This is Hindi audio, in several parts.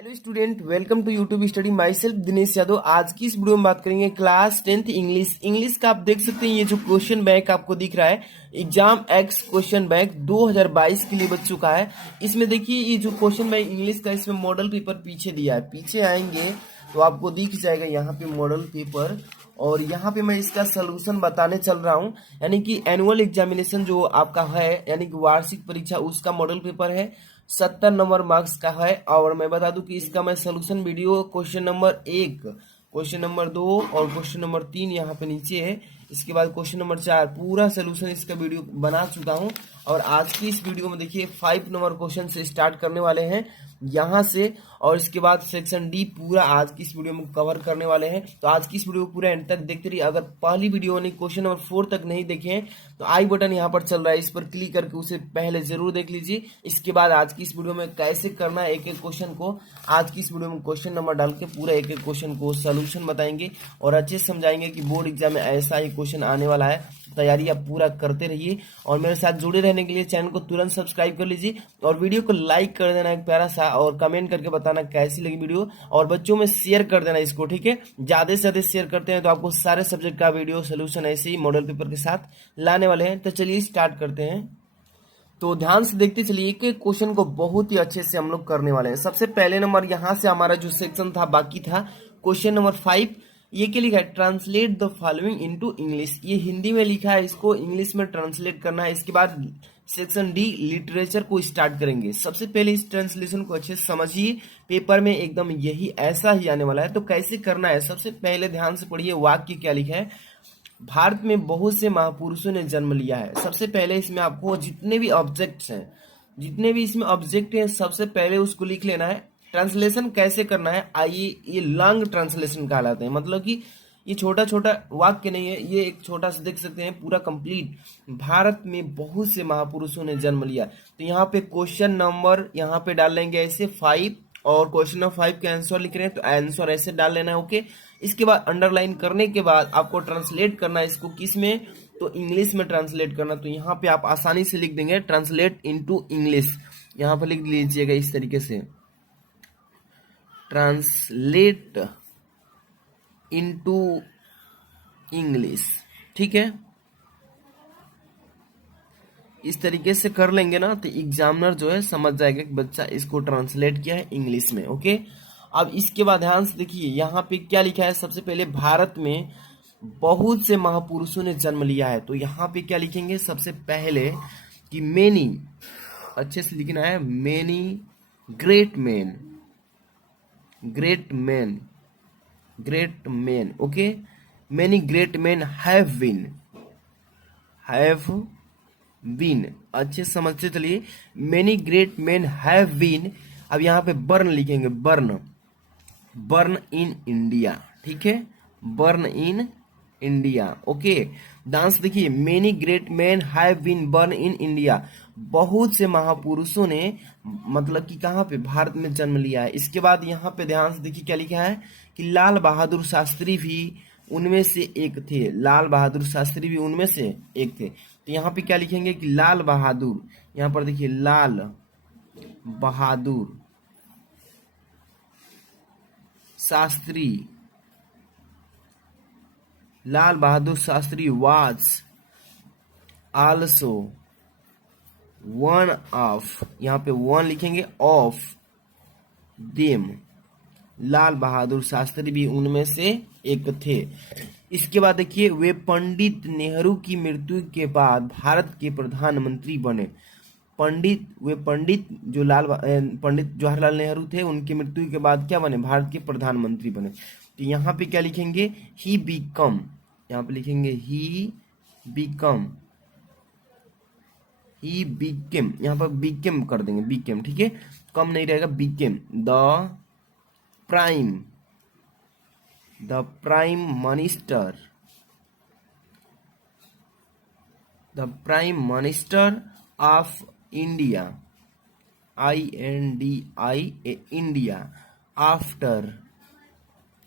Hello student, welcome to YouTube study. Myself Dinesh Yadav. आज की इस वीडियो में बात करेंगे क्लास 10th इंग्लिश का। आप देख सकते हैं ये जो क्वेश्चन बैंक आपको दिख रहा है, एग्जाम एक्स क्वेश्चन बैंक 2022 के लिए बच चुका है। इसमें देखिए ये जो क्वेश्चन बैंक इंग्लिश का, इसमें मॉडल पेपर पीछे दिया है। पीछे आएंगे तो आपको दिख जाएगा यहाँ पे मॉडल पेपर, और यहाँ पे मैं इसका सोल्यूशन बताने चल रहा हूँ। यानी कि एनुअल एग्जामिनेशन जो आपका है, यानी कि वार्षिक परीक्षा, उसका मॉडल पेपर है। 70 नंबर मार्क्स का है। और मैं बता दूं कि इसका मैं solution video question number 1, question number 2 और क्वेश्चन नंबर 3 यहाँ पे नीचे है। इसके बाद क्वेश्चन नंबर 4 पूरा सोल्यूशन इसका वीडियो बना चुका हूँ। और आज की इस वीडियो में देखिए 5 नंबर क्वेश्चन से स्टार्ट करने वाले हैं यहाँ से, और इसके बाद सेक्शन डी पूरा आज की इस वीडियो में कवर करने वाले हैं। तो आज की इस वीडियो को पूरा एंड तक देखते रहिए। अगर पहली वीडियो ने क्वेश्चन नंबर 4 तक नहीं देखे हैं तो आई बटन यहाँ पर चल रहा है, इस पर क्लिक करके उसे पहले जरूर देख लीजिए। इसके बाद आज की इस वीडियो में कैसे करना है एक एक क्वेश्चन को, आज की इस वीडियो में क्वेश्चन नंबर डाल के पूरा एक एक क्वेश्चन को सोल्यूशन बताएंगे और अच्छे से समझाएंगे कि बोर्ड एग्जाम में ऐसा ही क्वेश्चन आने वाला है। तैयारी आप पूरा करते रहिए और मेरे साथ जुड़े रहने के लिए चैनल को तुरंत सब्सक्राइब कर लीजिए और वीडियो को लाइक कर देना एक प्यारा सा, और कमेंट करके बताना कैसी लगी वीडियो, और बच्चों में शेयर कर देना इसको, ठीक है। ज्यादा से ज्यादा शेयर करते हैं तो आपको सारे सब्जेक्ट का वीडियो सोल्यूशन ऐसे ही मॉडल पेपर के साथ लाने वाले हैं। तो चलिए स्टार्ट करते हैं। तो ध्यान से देखते चलिए कि क्वेश्चन को बहुत ही अच्छे से हम लोग करने वाले हैं। सबसे पहले नंबर यहाँ से हमारा जो सेक्शन था बाकी था, क्वेश्चन नंबर 5। ये क्या लिखा है? Translate the following into English. ये हिंदी में लिखा है, इसको इंग्लिश में ट्रांसलेट करना है। इसके बाद सेक्शन डी लिटरेचर को स्टार्ट करेंगे। सबसे पहले इस ट्रांसलेशन को अच्छे से समझिए, पेपर में एकदम यही ऐसा ही आने वाला है। तो कैसे करना है, सबसे पहले ध्यान से पढ़िए वाक्य क्या लिखा है। भारत में बहुत से महापुरुषों ने जन्म लिया है। सबसे पहले इसमें आपको जितने भी ऑब्जेक्ट्स हैं, जितने भी इसमें ऑब्जेक्ट हैं, सबसे पहले उसको लिख लेना है। ट्रांसलेशन कैसे करना है, आइए। ये लॉन्ग ट्रांसलेशन कहलाते हैं, मतलब कि ये छोटा छोटा वाक्य नहीं है, ये एक छोटा सा देख सकते हैं पूरा कंप्लीट। भारत में बहुत से महापुरुषों ने जन्म लिया। तो यहाँ पे क्वेश्चन नंबर यहाँ पे डाल लेंगे ऐसे 5, और क्वेश्चन नंबर 5 के आंसर लिख रहे हैं तो आंसर ऐसे डाल लेना है, ओके। इसके बाद अंडरलाइन करने के बाद आपको ट्रांसलेट करना है इसको, किस में? तो इंग्लिश में ट्रांसलेट करना। तो यहाँ पे आप आसानी से लिख देंगे ट्रांसलेट इनटू इंग्लिश। यहाँ पर लिख लीजिएगा इस तरीके से, ट्रांसलेट इनटू इंग्लिश, ठीक है। इस तरीके से कर लेंगे ना तो एग्जामिनर जो है समझ जाएगा कि बच्चा इसको ट्रांसलेट किया है इंग्लिश में, ओके। अब इसके बाद ध्यान से देखिए यहाँ पे क्या लिखा है। सबसे पहले भारत में बहुत से महापुरुषों ने जन्म लिया है। तो यहाँ पे क्या लिखेंगे सबसे पहले कि मेनी, अच्छे से लिखना है, many great man, great man, great man, okay. Many great man have been, have been, अच्छे से समझते चलिए। Many great man have been. अब यहाँ पे बर्न लिखेंगे, बर्न, बर्न इन इंडिया, ठीक है, बर्न इन इंडिया, ओके। डांस देखिए, many great man have been born in India. बहुत से महापुरुषों ने मतलब कि कहाँ पे, भारत में जन्म लिया है। इसके बाद यहाँ पे ध्यान से देखिए क्या लिखा है कि लाल बहादुर शास्त्री भी उनमें से एक थे। लाल बहादुर शास्त्री भी उनमें से एक थे। तो यहाँ पे क्या लिखेंगे कि लाल बहादुर, यहाँ पर देखिए Lal Bahadur Shastri, Lal Bahadur Shastri was also one of, यहाँ पे वन लिखेंगे, ऑफ देम। लाल बहादुर शास्त्री भी उनमें से एक थे। इसके बाद देखिए, वे पंडित नेहरू की मृत्यु के बाद भारत के प्रधानमंत्री बने। पंडित, वे पंडित जो पंडित जवाहरलाल नेहरू थे, उनकी मृत्यु के बाद क्या बने? भारत के प्रधानमंत्री बने। तो यहाँ पे क्या लिखेंगे? ही बिकम, यहाँ पे लिखेंगे ही बिकम, ही बिकेम, यहाँ पर बिकेम कर देंगे, बिकेम, ठीक है, कम नहीं रहेगा, became the prime, the prime minister, the prime minister of India, INDIA, India, after,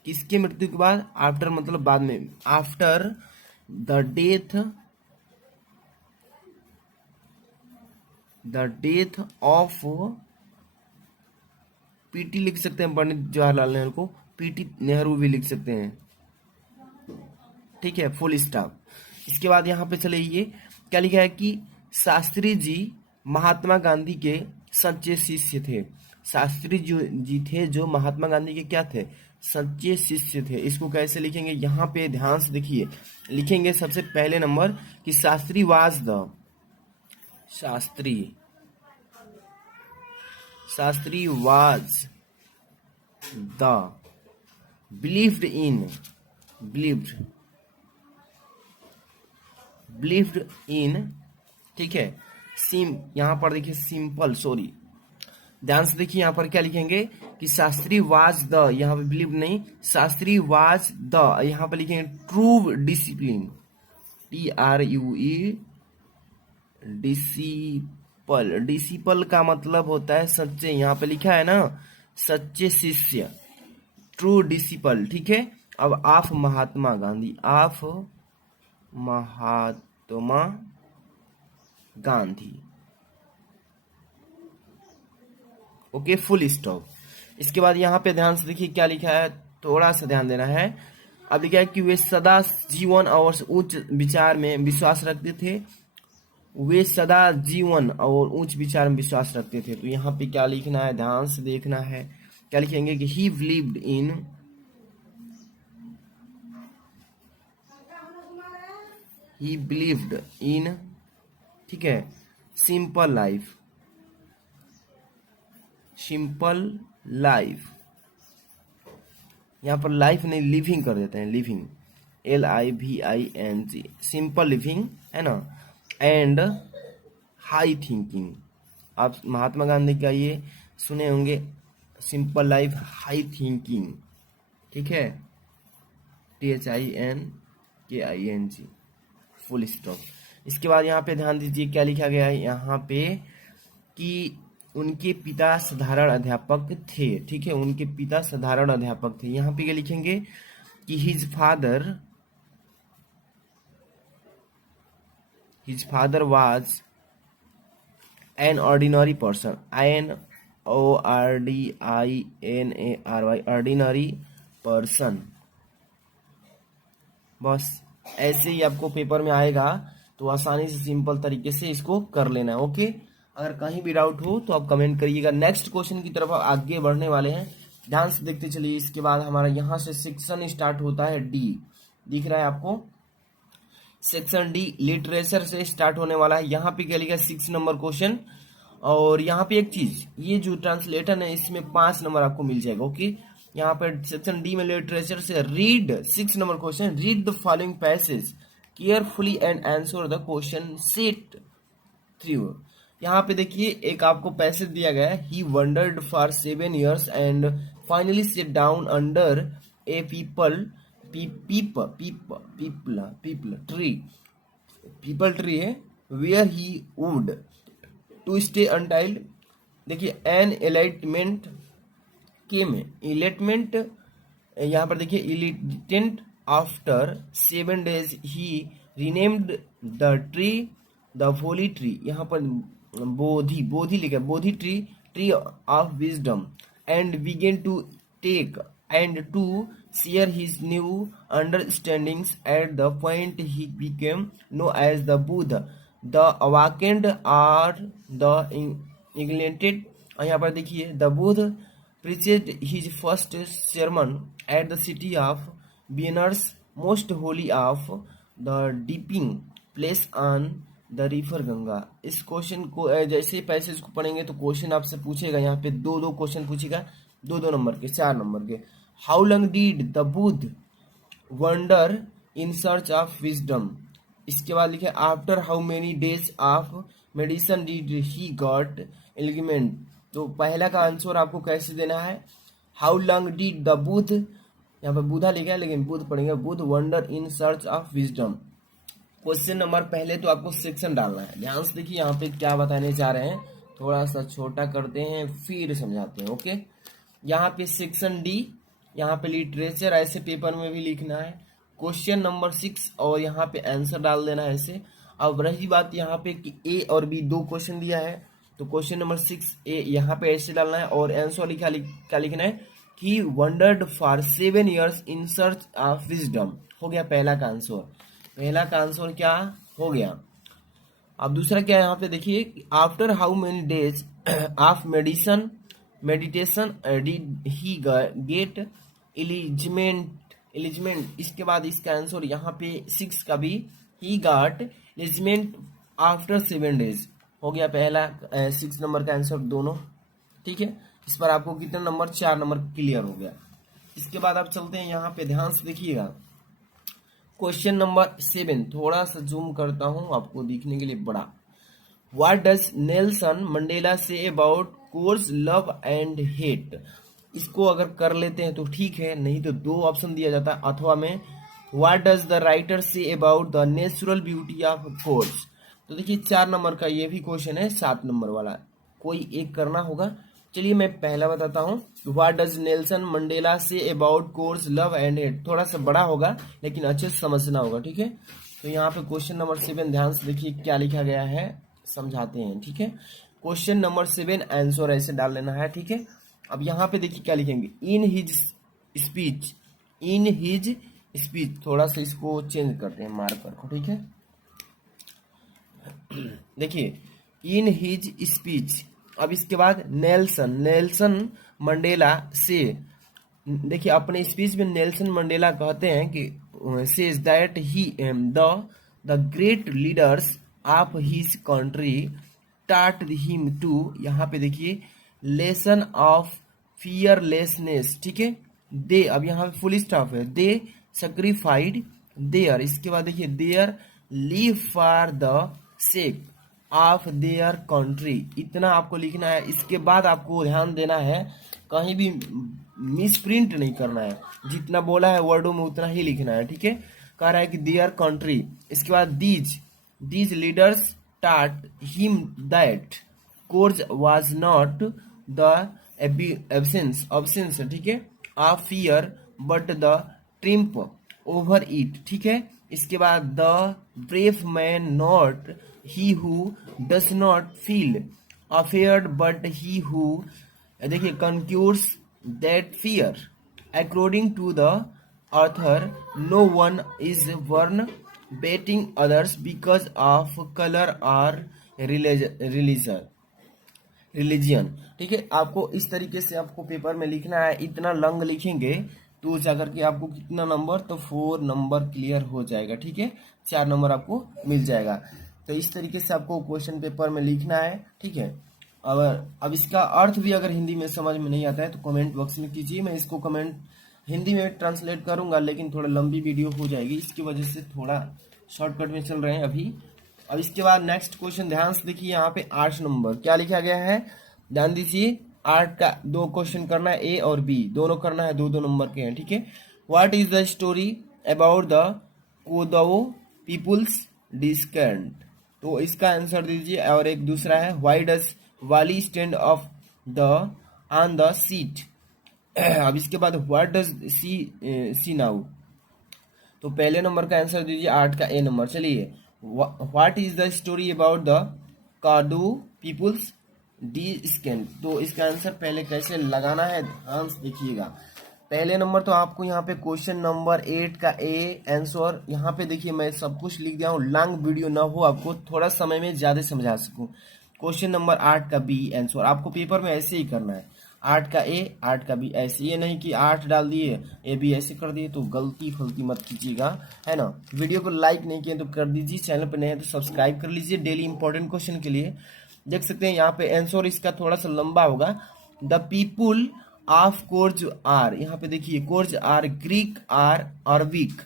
किसके मृत्यु के बाद? आफ्टर मतलब बाद में, after the death, the death of PT लिख सकते हैं, पंडित जवाहरलाल नेहरू को पीटी नेहरू भी लिख सकते हैं, ठीक है, फुल स्टॉप। इसके बाद यहाँ पे चले, ये क्या लिखा है कि शास्त्री जी महात्मा गांधी के सच्चे शिष्य थे। शास्त्री जी थे जो महात्मा गांधी के क्या थे, सच्चे शिष्य थे। इसको कैसे लिखेंगे, यहाँ पे ध्यान से देखिए, लिखेंगे सबसे पहले नंबर कि Shastri was the, Shastri was the believed in, believed in, ठीक है। यहाँ पर देखिए सिंपल, सॉरी, ध्यान से देखिए, यहाँ पर क्या लिखेंगे कि शास्त्री वाज द, यहाँ पे बिलीव नहीं, शास्त्री वाज द, यहाँ पे लिखेंगे true discipline, TRUE, disciple, disciple का मतलब होता है सच्चे, यहाँ पे लिखा है ना सच्चे शिष्य, ट्रू डिसिपल, ठीक है। अब of Mahatma Gandhi, of Mahatma Gandhi, okay, full stop. इसके बाद यहाँ पे ध्यान से देखिए क्या लिखा है, थोड़ा सा ध्यान देना है। अब लिखा है कि वे सदा जीवन और उच्च विचार में विश्वास रखते थे, वे सदा जीवन और उच्च विचार में विश्वास रखते थे। तो यहाँ पे क्या लिखना है, ध्यान से देखना है, क्या लिखेंगे कि ही बिलीव्ड इन, ठीक है, सिंपल लाइफ, यहाँ पर लाइफ नहीं लिविंग कर देते हैं, लिविंग, LIVING, सिंपल लिविंग है ना, एंड हाई थिंकिंग। आप महात्मा गांधी का ये सुने होंगे, सिंपल लाइफ हाई थिंकिंग, ठीक है, THINKING, फुल स्टॉप। इसके बाद यहाँ पे ध्यान दीजिए क्या लिखा गया है यहाँ पे कि उनके पिता साधारण अध्यापक थे, ठीक है, उनके पिता साधारण अध्यापक थे। यहाँ पे क्या लिखेंगे कि his father was an ordinary person, ORDINARY, ordinary person. बस ऐसे ही आपको पेपर में आएगा, तो आसानी से सिंपल तरीके से इसको कर लेना है, ओके। अगर कहीं भी डाउट हो तो आप कमेंट करिएगा। नेक्स्ट क्वेश्चन की तरफ आगे बढ़ने वाले हैं, ध्यान से देखते चलिए। इसके बाद हमारा यहाँ से सेक्शन स्टार्ट होता है डी, दिख रहा है आपको, सेक्शन डी लिटरेचर से स्टार्ट होने वाला है। यहाँ पे क्या लिखा है 6 नंबर क्वेश्चन, और यहाँ पे एक चीज, ये जो ट्रांसलेटर है इसमें 5 नंबर आपको मिल जाएगा, ओके। यहाँ पर सेक्शन डी में लिटरेचर से read 6 number question, read the following passage carefully and answer the question set through. यहाँ पे देखिए एक आपको पैसेज दिया गया है, he wandered for 7 years and finally set down under a peepal tree है, where he would to stay until. देखिए एन एलाइटमेंट केम, इलेटमेंट, यहाँ पर देखिए enlightenment after 7 days he renamed the tree the Holi tree, यहाँ पर बोधि लिखा है, Bodhi tree of wisdom, and began to take and to share his new understandings at the point he became known as the Buddha, the awakened or the enlightened. यहाँ पर देखिए the Buddha preached his first sermon at the city of Vienna's most holy of the dipping place on the river Ganga। इस क्वेश्चन को जैसे पैसेज को पढ़ेंगे तो क्वेश्चन आपसे पूछेगा, यहाँ पे दो क्वेश्चन पूछेगा, 2 नंबर के, 4 नंबर के। How long did the Buddha wander in search of wisdom. इसके बाद लिखे after how many days of medicine did he got enlightenment. तो पहला का आंसर आपको कैसे देना है, how long did the Buddha, यहाँ पर बुधा लिखा है लेकिन बुद्ध पढ़ेंगे, Buddha wander in search of wisdom. Question number पहले तो आपको सेक्शन डालना है, ध्यान से देखिए यहाँ पे क्या बताने जा रहे हैं, थोड़ा सा छोटा करते हैं फिर समझाते हैं, ओके। यहाँ पे सेक्शन डी, यहाँ पे लिटरेचर ऐसे पेपर में भी लिखना है, क्वेश्चन नंबर 6 और यहाँ पे आंसर डाल देना है ऐसे। अब रही बात यहाँ पे कि ए और बी 2 क्वेश्चन दिया है, तो क्वेश्चन नंबर 6A यहाँ पे ऐसे डालना है और आंसर क्या लिखना है कि wandered for 7 years in search of wisdom. हो गया पहला का आंसर, पहला का आंसर क्या हो गया। अब दूसरा क्या है यहाँ पे देखिए, after how many days of meditation did he get enlightenment. इसके बाद इसका आंसर यहाँ पे 6 का भी, he got enlightenment after 7 days। हो गया पहला 6 नंबर का आंसर दोनों, ठीक है। इस पर आपको कितना नंबर, 4 नंबर क्लियर हो गया। इसके बाद आप चलते हैं यहाँ पे, ध्यान से देखिएगा क्वेश्चन नंबर 7, थोड़ा सा जूम करता हूं आपको दिखने के लिए बड़ा। What does Nelson Mandela say about course love and hate. इसको अगर कर लेते हैं तो ठीक है, नहीं तो 2 ऑप्शन दिया जाता अथवा में what does the writer say about the natural beauty of course. तो देखिए 4 नंबर का ये भी क्वेश्चन है, 7 नंबर वाला कोई एक करना होगा। चलिए मैं पहला बताता हूँ, what does Nelson Mandela say about course love and hate. थोड़ा सा बड़ा होगा लेकिन अच्छे से समझना होगा, ठीक है। तो यहाँ पे क्वेश्चन नंबर 7 ध्यान से देखिए क्या लिखा गया है, समझाते हैं, ठीक है। क्वेश्चन नंबर 7 आंसर ऐसे डाल लेना है, ठीक है। अब यहाँ पे देखिए क्या लिखेंगे, इन हिज स्पीच। थोड़ा सा इसको चेंज करते हैं मार्कर को, ठीक है। देखिए इन हिज स्पीच, अब इसके बाद नेल्सन मंडेला से, देखिए अपने स्पीच में नेल्सन मंडेला कहते हैं कि says that he the great leaders of his country टाट हिम टू, यहाँ पे देखिए लेसन ऑफ फियरलेसनेस, ठीक है। दे, अब यहाँ पे फुल स्टॉप है, दे सैक्रिफाइड देयर। इसके बाद देखिए there live for the sake of their country. इतना आपको लिखना है। इसके बाद आपको ध्यान देना है, कहीं भी मिस प्रिंट नहीं करना है, जितना बोला है वर्डों में उतना ही लिखना है, ठीक है। कह रहा है कि देयर कंट्री, इसके बाद these leaders taught him that courage was not the absence, ठीक है, of fear but the triumph over it, ठीक है। इसके बाद the brave man not he who does not feel afraid but he who, देखिए conquers that fear. According to the author no one is born hating others because of colour or religion, ठीक है। आपको इस तरीके से आपको पेपर में लिखना है। इतना लंग लिखेंगे तो जाकर के आपको कितना नंबर, तो 4 नंबर क्लियर हो जाएगा, ठीक है। 4 नंबर आपको मिल जाएगा। तो इस तरीके से आपको क्वेश्चन पेपर में लिखना है, ठीक है। अब इसका अर्थ भी अगर हिंदी में समझ में नहीं आता है तो कमेंट बॉक्स में कीजिए, मैं इसको कमेंट हिंदी में ट्रांसलेट करूंगा, लेकिन थोड़ा लंबी वीडियो हो जाएगी, इसकी वजह से थोड़ा शॉर्टकट में चल रहे हैं अभी। अब इसके बाद नेक्स्ट क्वेश्चन ध्यान से देखिए, यहाँ पे 8 नंबर क्या लिखा गया है, ध्यान दीजिए। 8 का 2 क्वेश्चन करना है, ए और बी दोनों करना है, 2-2 नंबर के हैं, ठीक है। What is the story about the कोदो पीपुल्स डिस्केंट, तो इसका आंसर दीजिए। और एक दूसरा है, व्हाई डज वाली stand of the on the seat. अब इसके बाद व्हाट डज सी नाउ, तो पहले नंबर का आंसर दीजिए 8 का ए नंबर। चलिए, what is the story about the काडू पीपुल्स डिस्केंट, तो इसका आंसर पहले कैसे लगाना है ध्यान से देखिएगा। पहले नंबर तो आपको यहाँ पे क्वेश्चन नंबर 8 का ए आंसर, यहाँ पे देखिए मैं सब कुछ लिख दिया हूँ, लॉन्ग वीडियो ना हो, आपको थोड़ा समय में ज्यादा समझा सकूं। क्वेश्चन नंबर 8 का बी आंसर आपको पेपर में ऐसे ही करना है, 8 का ए 8 का बी ऐसे, ये नहीं कि 8 डाल दिए ए बी ऐसे कर दिए, तो गलती फलती मत कीजिएगा, है ना। वीडियो को लाइक नहीं किए तो कर दीजिए, चैनल पर नए हैं तो सब्सक्राइब कर लीजिए डेली इंपॉर्टेंट क्वेश्चन के लिए। देख सकते हैं यहाँ पे आंसर इसका थोड़ा सा लंबा होगा। The people of Coorg are, यहाँ पे देखिए Coorg are Greek or Arabic,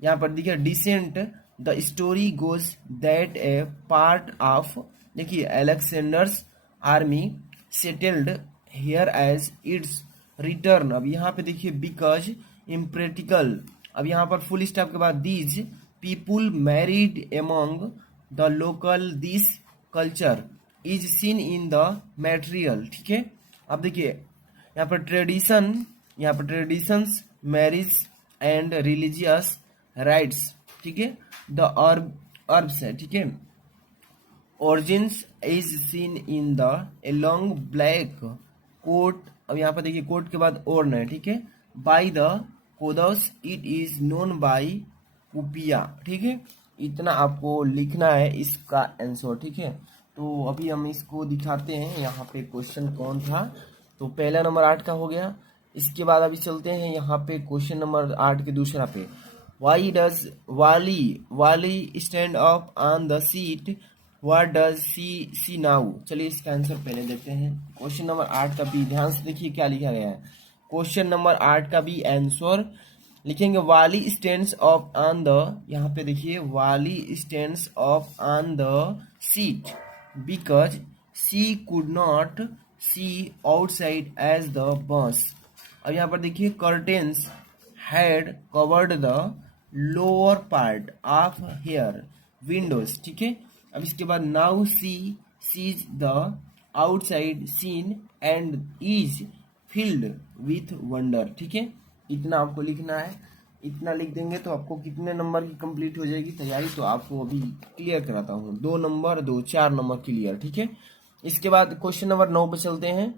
यहाँ पर देखिए descent the story goes that a part of, देखिए Alexander's army settled here as its return. अब यहाँ पे देखिए बिकॉज इम्प्रेटिकल, अब यहाँ पर फुल स्टॉप के बाद these people married among the local, this culture is seen in the material, ठीक है। अब देखिए यहाँ पर ट्रेडिशन, यहाँ पर traditions marriage and religious rites, ठीक है। द अर्ब्स है, ठीक है। Origins is seen in the a long black coat. अब यहाँ पर देखिए कोट के बाद ओर्न है, ठीक है। By the Kodavas it is known by kupya, ठीक है। इतना आपको लिखना है इसका आंसर, ठीक है। तो अभी हम इसको दिखाते हैं यहाँ पे क्वेश्चन कौन था। तो पहला नंबर 8 का हो गया। इसके बाद अभी चलते हैं यहाँ पे क्वेश्चन नंबर 8 के दूसरा पे। वाई डज वाली वाली stand up on the seat, what does she now. चलिए इसका आंसर पहले देखते हैं। क्वेश्चन नंबर 8 का भी ध्यान से देखिए क्या लिखा गया है। क्वेश्चन नंबर 8 का भी आंसर लिखेंगे वाली स्टैंड्स अप ऑन द, यहाँ पे देखिए वाली stands up on the seat because she could not see outside as the bus. अब यहाँ पर देखिए curtains had covered the lower part of her windows, ठीक है। अब इसके बाद now she sees the outside scene and is filled with wonder, ठीक है। इतना आपको लिखना है। इतना लिख देंगे तो आपको कितने नंबर की कंप्लीट हो जाएगी तैयारी, तो आपको अभी क्लियर कराता हूँ। 2 नंबर 2 4 नंबर क्लियर, ठीक है। इसके बाद क्वेश्चन नंबर 9 पे चलते हैं।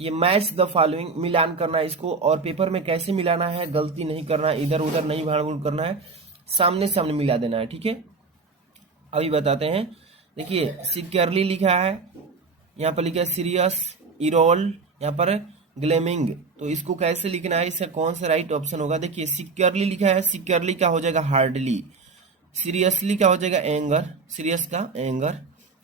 ये मैच द फॉलोइंग, मिलान करना है इसको, और पेपर में कैसे मिलाना है, गलती नहीं करना है, इधर उधर नहीं भाड़ करना है, सामने सामने मिला देना है, ठीक है। अभी बताते हैं। देखिए सिक्योरली लिखा है, यहाँ पर लिखा है सीरियस, इरोल, यहाँ पर ग्लेमिंग। तो इसको कैसे लिखना है, इसका कौन सा राइट ऑप्शन होगा। देखिए सिक्योरली लिखा है, सिक्योरली का हो जाएगा हार्डली, सीरियसली का हो जाएगा एंगर, सीरियस का एंगर।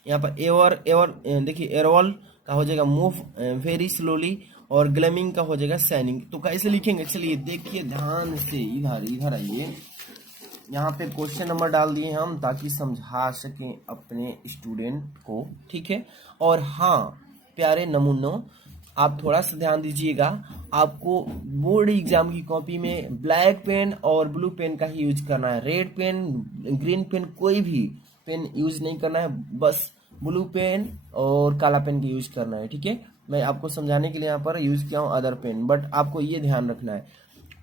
यहाँ पर एवर एवर देखिए एरोल का हो जाएगा मूव वेरी स्लोली, और ग्लेमिंग का हो जाएगा सैनिंग। तो कैसे लिखेंगे, चलिए देखिए ध्यान से, इधर इधर आइए। यहाँ पे क्वेश्चन नंबर डाल दिए हम ताकि समझा सकें अपने स्टूडेंट को, ठीक है। और हाँ प्यारे नमूनों, आप थोड़ा सा ध्यान दीजिएगा। आपको बोर्ड एग्जाम की कॉपी में ब्लैक पेन और ब्लू पेन का ही यूज करना है। रेड पेन, ग्रीन पेन, कोई भी पेन यूज नहीं करना है, बस ब्लू पेन और काला पेन का यूज करना है, ठीक है। मैं आपको समझाने के लिए यहाँ पर यूज किया हूँ अदर पेन, बट आपको ये ध्यान रखना है।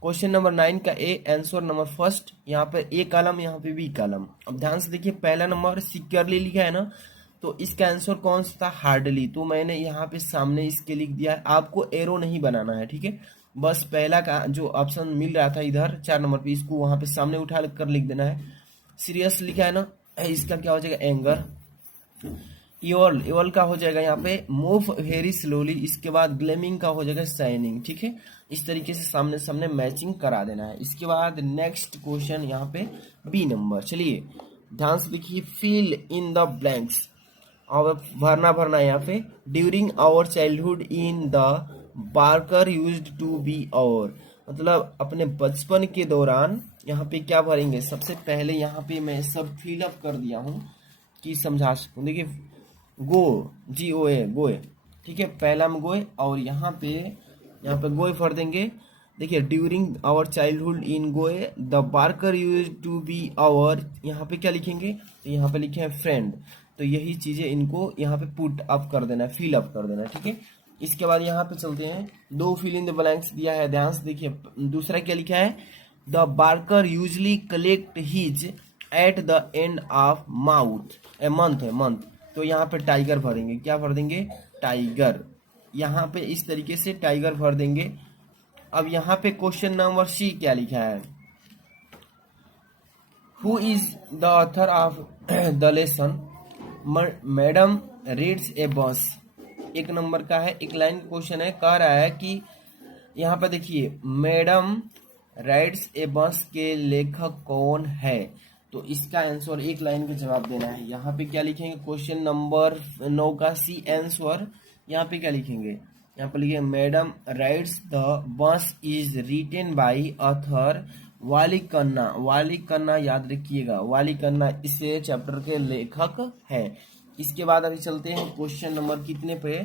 क्वेश्चन नंबर 9 का ए आंसर नंबर फर्स्ट, यहाँ पर ए कॉलम, यहाँ पे बी कॉलम। अब ध्यान से देखिए पहला नंबर सिक्योरली लिखा है ना, तो इसका आंसर कौन सा था, हार्डली। तो मैंने यहाँ पे सामने इसके लिख दिया है। आपको एरो नहीं बनाना है, ठीक है। बस पहला का जो ऑप्शन मिल रहा था इधर 4 नंबर पे, इसको वहां पे सामने उठा कर लिख देना है। सीरियस लिखा है ना, इसका क्या हो जाएगा एंगर। योल योल का हो जाएगा यहाँ पे मूव वेरी स्लोली। इसके बाद ग्लेमिंग का हो जाएगा शाइनिंग, ठीक है। इस तरीके से सामने सामने मैचिंग करा देना है। इसके बाद नेक्स्ट क्वेश्चन यहाँ पे बी नंबर, चलिए ध्यान से देखिए। फिल इन द ब्लैंक्स, और भरना यहाँ पे। During our childhood in the barker used to be और, मतलब अपने बचपन के दौरान यहाँ पे क्या भरेंगे। सबसे पहले यहाँ पे मैं सब फिलअप कर दिया हूँ कि समझा सकूँ। देखिए गो, GOA गोए, ठीक है। पहला में गोए, और यहाँ पे गोए भर देंगे। देखिए during our childhood in Goa the baker used to be our, यहाँ पे क्या लिखेंगे, तो यहाँ पे लिखे हैं फ्रेंड। तो यही चीजें इनको यहाँ पे पुट अप कर देना है, फिल अप कर देना है, ठीक है। इसके बाद यहाँ पे चलते हैं। 2 फिल इन द ब्लैंक्स दिया है, ध्यान से देखिए। दूसरा क्या लिखा है, the Barker usually collect his at the end of mouth, a month है मंथ। तो यहाँ पे टाइगर भरेंगे, क्या भर देंगे, टाइगर। यहाँ पे इस तरीके से टाइगर भर देंगे। अब यहाँ पे क्वेश्चन नंबर सी क्या लिखा है, who is the author of the lesson, madam reads a bus. 1 number का है, 1 लाइन का क्वेश्चन है। कह रहा है कि यहाँ पर देखिए मैडम राइड्स ए बस के लेखक कौन है। तो इसका आंसर 1 लाइन का जवाब देना है। यहाँ पे क्या लिखेंगे, क्वेश्चन नंबर 9 का सी आंसर। यहाँ पे क्या लिखेंगे, यहाँ पे लिखेंगे madam rides the bus is written by author वाली कन्ना। वाली कन्ना याद रखिएगा, वाली कन्ना इस चैप्टर के लेखक है। इसके बाद अभी चलते हैं क्वेश्चन नंबर कितने पे,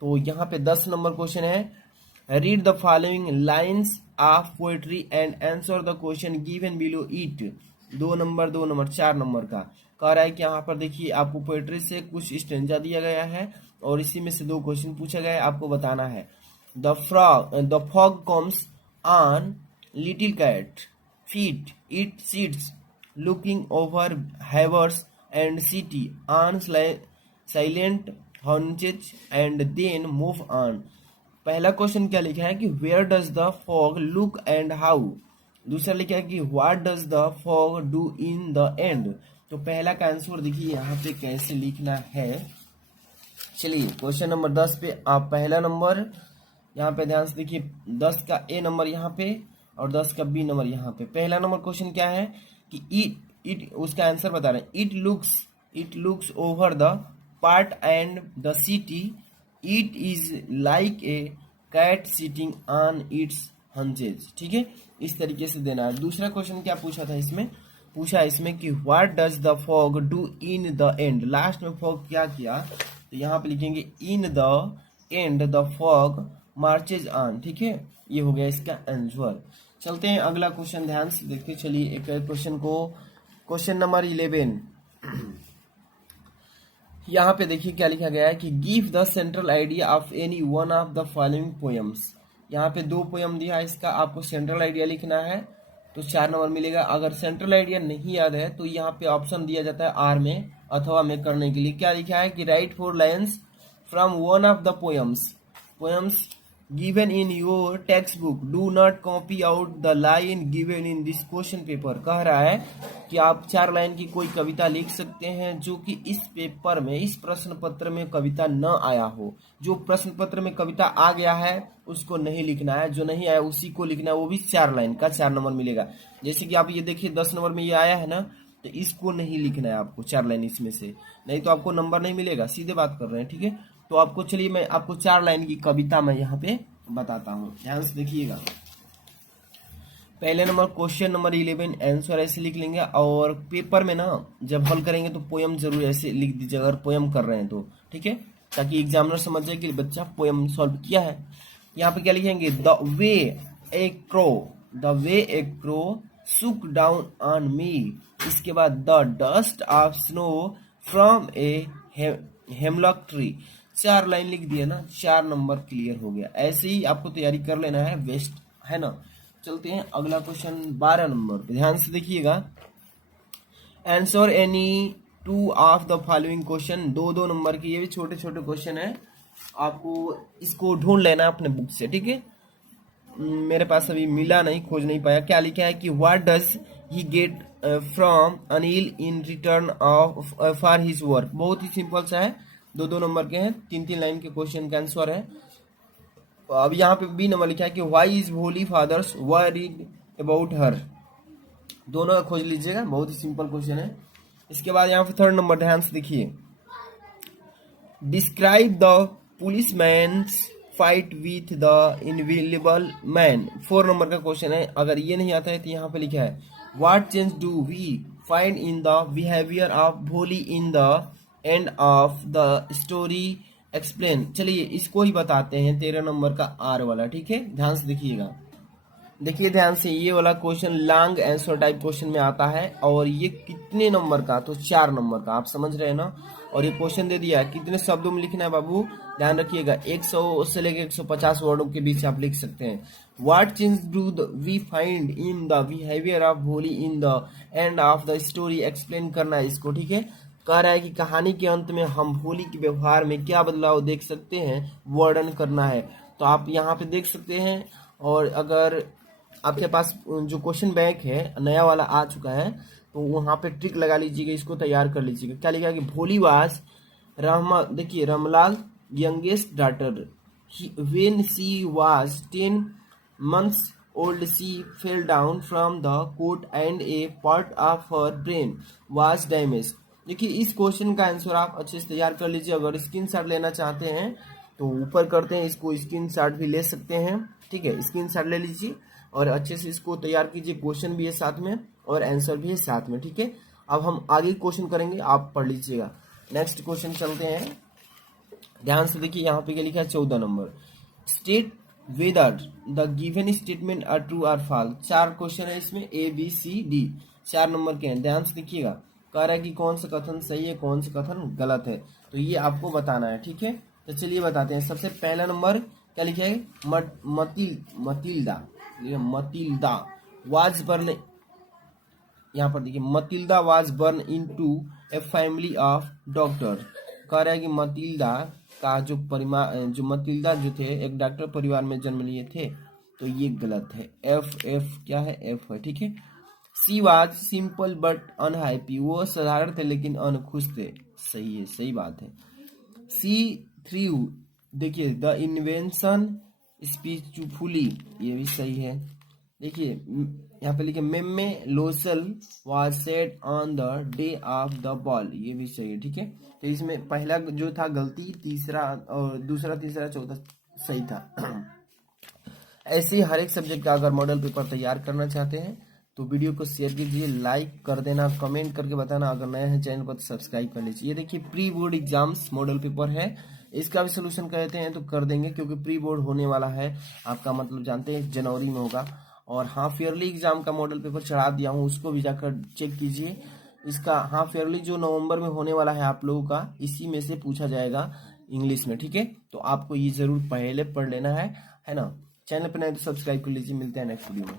तो यहाँ पे 10 नंबर क्वेश्चन है। Read the following lines of poetry and answer the question given below it. 2 number 2 number 4 number का कह रहा है कि यहाँ पर देखिए आपको पोएट्री से कुछ स्टेंजा दिया गया है और इसी में से 2 क्वेश्चन पूछा गया है, आपको बताना है। The fog comes on little cat feet it sits looking over harbours and city on silent haunches and then move on. पहला क्वेश्चन क्या लिखा है कि where does the fog look and how. दूसरा लिखा है कि what does the fog do in the end. तो पहला का आंसर देखिए यहाँ पे कैसे लिखना है। चलिए क्वेश्चन नंबर 10 पे आप पहला नंबर यहाँ पे ध्यान से देखिए, 10 का ए नंबर यहाँ पे और 10 का बी नंबर यहाँ पे। पहला नंबर क्वेश्चन क्या है कि इट उसका आंसर बता रहे हैं। It looks over the part and the city, it is like a cat sitting on its haunches. ठीक है, इस तरीके से देना है। दूसरा क्वेश्चन क्या पूछा था इसमें, पूछा इसमें कि what does the fog do in the and. Last में फॉग क्या किया, तो यहाँ पे लिखेंगे इन the and the fog marches on. ठीक है, ये हो गया इसका आंसर। चलते हैं अगला क्वेश्चन, ध्यान से देखते चलिए एक क्वेश्चन को। क्वेश्चन नंबर 11 यहाँ पे देखिए क्या लिखा गया है कि give the central idea of any one of the following poems. यहाँ पे 2 पोएम दिया है, इसका आपको सेंट्रल आइडिया लिखना है तो 4 नंबर मिलेगा। अगर सेंट्रल आइडिया नहीं याद है तो यहाँ पे ऑप्शन दिया जाता है आर में अथवा में करने के लिए। क्या लिखा है कि right 4 lines from one of the poems given in your text book, do not copy out the line given in this question paper. कह रहा है कि आप 4 लाइन की कोई कविता लिख सकते हैं जो कि इस पेपर में, इस प्रश्न पत्र में कविता न आया हो। जो प्रश्न पत्र में कविता आ गया है उसको नहीं लिखना है, जो नहीं आया उसी को लिखना है, वो भी 4 लाइन का 4 नंबर मिलेगा। जैसे कि आप ये देखिए 10 नंबर में ये आया है ना, तो इसको नहीं लिखना है आपको 4 लाइन इसमें से, नहीं तो आपको नंबर नहीं मिलेगा। सीधे बात कर रहे हैं, ठीक है। तो आपको चलिए मैं आपको 4 लाइन की कविता मैं यहाँ पे बताता हूँ, ध्यान से देखिएगा। पहले नंबर क्वेश्चन नंबर 11 आंसर ऐसे लिख लेंगे, और पेपर में ना जब हल करेंगे तो पोयम जरूर ऐसे लिख दीजिए अगर पोयम कर रहे हैं तो, ठीक है, ताकि एग्जामिनर समझ जाए कि बच्चा पोयम सॉल्व किया है। यहाँ पे क्या लिखेंगे, द वे ए क्रो सुक डाउन ऑन मी। इसके बाद the dust of snow from a hemlock tree. 4 line लिख दिया ना, 4 नंबर क्लियर हो गया। ऐसे ही आपको तैयारी कर लेना है, वेस्ट है ना। चलते हैं अगला क्वेश्चन 12 नंबर पे, ध्यान से देखिएगा। Answer any 2 of the following question. 2-2 number के ये भी छोटे छोटे क्वेश्चन है, आपको इसको ढूंढ लेना है अपने बुक से, ठीक है। मेरे पास अभी मिला नहीं, खोज नहीं पाया। क्या लिखा है कि what does he get from Anil in return of for his work. बहुत ही सिंपल सा है, 2-2 नंबर के हैं, 3-3 लाइन के क्वेश्चन का आंसर है। अब यहाँ पे बी नंबर लिखा है कि why is holy fathers worried about her. दोनों का खोज लीजिएगा, बहुत ही सिंपल क्वेश्चन है। इसके बाद यहाँ पे 3rd नंबर, ध्यान से देखिए। Describe the policeman's fight with the invisible man. 4 number का क्वेश्चन है। अगर ये नहीं आता है तो यहाँ पे लिखा है what change do we find in the behaviour of Bholi in the end of the story explain. चलिए इसको ही बताते हैं, 13 नंबर का आर वाला, ठीक है। ध्यान से देखिएगा, देखिए ध्यान से, ये वाला question long answer type question में आता है, और ये कितने नंबर का, तो 4 नंबर का, आप समझ रहे हैं ना। और ये क्वेश्चन दे दिया है कितने शब्दों में लिखना है बाबू, ध्यान रखिएगा। 100 से लेकर 150 वर्डों के बीच आप लिख सकते हैं। What change do we find in the behaviour of Bholi in the end of the story explain करना है इसको, ठीक है। कह रहा है कि कहानी के अंत में हम भोली के व्यवहार में क्या बदलाव देख सकते हैं, वर्णन करना है। तो आप यहाँ पे देख सकते हैं। और अगर आपके पास जो क्वेश्चन बैंक है नया वाला आ चुका है, तो वहाँ पे ट्रिक लगा लीजिएगा, इसको तैयार कर लीजिएगा। क्या लिखा है कि भोली वाज देखिए Ramlal youngest daughter, when she was 10 months old she fell down from the court and a part of her brain was damaged। देखिए इस क्वेश्चन का आंसर आप अच्छे से तैयार कर लीजिए। अगर स्क्रीनशॉट लेना चाहते हैं तो ऊपर करते हैं, इसको स्क्रीनशॉट भी ले सकते हैं, ठीक है। स्क्रीनशॉट ले लीजिए और अच्छे से इसको तैयार कीजिए। क्वेश्चन भी है साथ में और आंसर भी है साथ में, ठीक है। अब हम आगे क्वेश्चन करेंगे, आप पढ़ लीजिएगा। नेक्स्ट क्वेश्चन चलते हैं, ध्यान से देखिए। यहाँ पे क्या लिखा है 14 number, state whether the given statement are true or false. 4 question है इसमें, A B C D, 4 number के हैं। ध्यान से देखिएगा, कह रहा है कि कौन सा कथन सही है, कौन सा कथन गलत है, तो ये आपको बताना है, ठीक है। तो चलिए बताते हैं। सबसे पहला नंबर क्या लिखा है, मतिल्दा वाज बर्न। यहाँ पर देखिए, Matilda was born into a family of doctor. कह रहा है कि मतिल्दा का जो मतिल्दा जो थे एक डॉक्टर परिवार में जन्म लिए थे, तो ये गलत है। एफ क्या है, एफ है, ठीक है। She was simple but unhappy, वो साधारण थे लेकिन अनखुश थे, सही है, सही बात है। सी थ्री, देखिए द इन्वेंशन स्पीचफुली, ये भी सही है। देखिए यहाँ पे लिखे Mme Loisel was set on the day of the ball, ये भी सही है, ठीक है। तो इसमें पहला जो था गलती, तीसरा और दूसरा तीसरा चौथा सही था। ऐसे ही हर एक सब्जेक्ट का अगर मॉडल पेपर तैयार करना चाहते हैं तो वीडियो को शेयर कीजिए, लाइक कर देना, कमेंट करके बताना, अगर नए हैं चैनल पर तो सब्सक्राइब कर लीजिए। ये देखिए pre board exams model paper है, इसका भी सोल्यूशन कहते हैं तो कर देंगे क्योंकि प्री बोर्ड होने वाला है आपका, मतलब जानते हैं जनवरी में होगा। और हाफ ईयरली एग्जाम का मॉडल पेपर चढ़ा दिया हूँ, उसको भी जाकर चेक कीजिए। इसका हाफ ईयरली जो नवंबर में होने वाला है आप लोगों का, इसी में से पूछा जाएगा इंग्लिश में, ठीक है। तो आपको ये जरूर पहले पढ़ लेना है ना। चैनल पर नए तो सब्सक्राइब कर लीजिए, मिलते हैं नेक्स्ट वीडियो में।